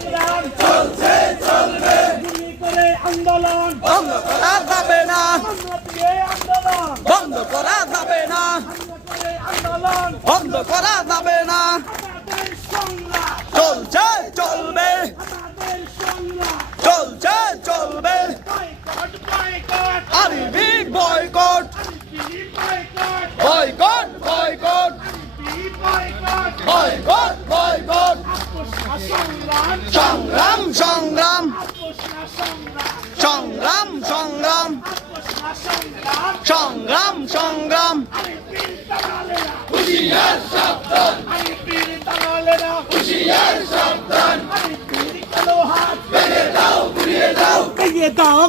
সংগ্রাম চলছে চলবে। গুলি করে আন্দোলন। বন্ধ করা যাবে না। দিয়ে আন্দোলন। বন্ধ করা যাবে না আমরা করে আন্দোলন বন্ধ করা যাবে না আমাদের সংগ্রাম চলছে চলবে আমাদের সংগ্রাম চলছে চলবে বয়কট বয়কট আরবি বয়কট আরবি বয়কট বয়কট বয়কট আরবি বয়কট বয়কট বয়কট আপোষনা সংগ্রাম সংগ্রাম। সংগ্রাম সংগ্রাম। সংগ্রাম সংগ্রাম। হুশিয়ার সাবধান হুশিয়ার সাবধান আরবির কালো হাত ভেঙে দাও ঘুরিয়ে দাও ভেঙে দাও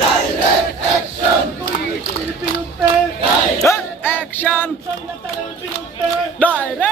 ডাইরেক্ট অ্যাকশন বিরুদ্ধে অ্যাকশন সৈন্যতার বিরুদ্ধে ডাইরেক্ট অ্যাকশন আরবির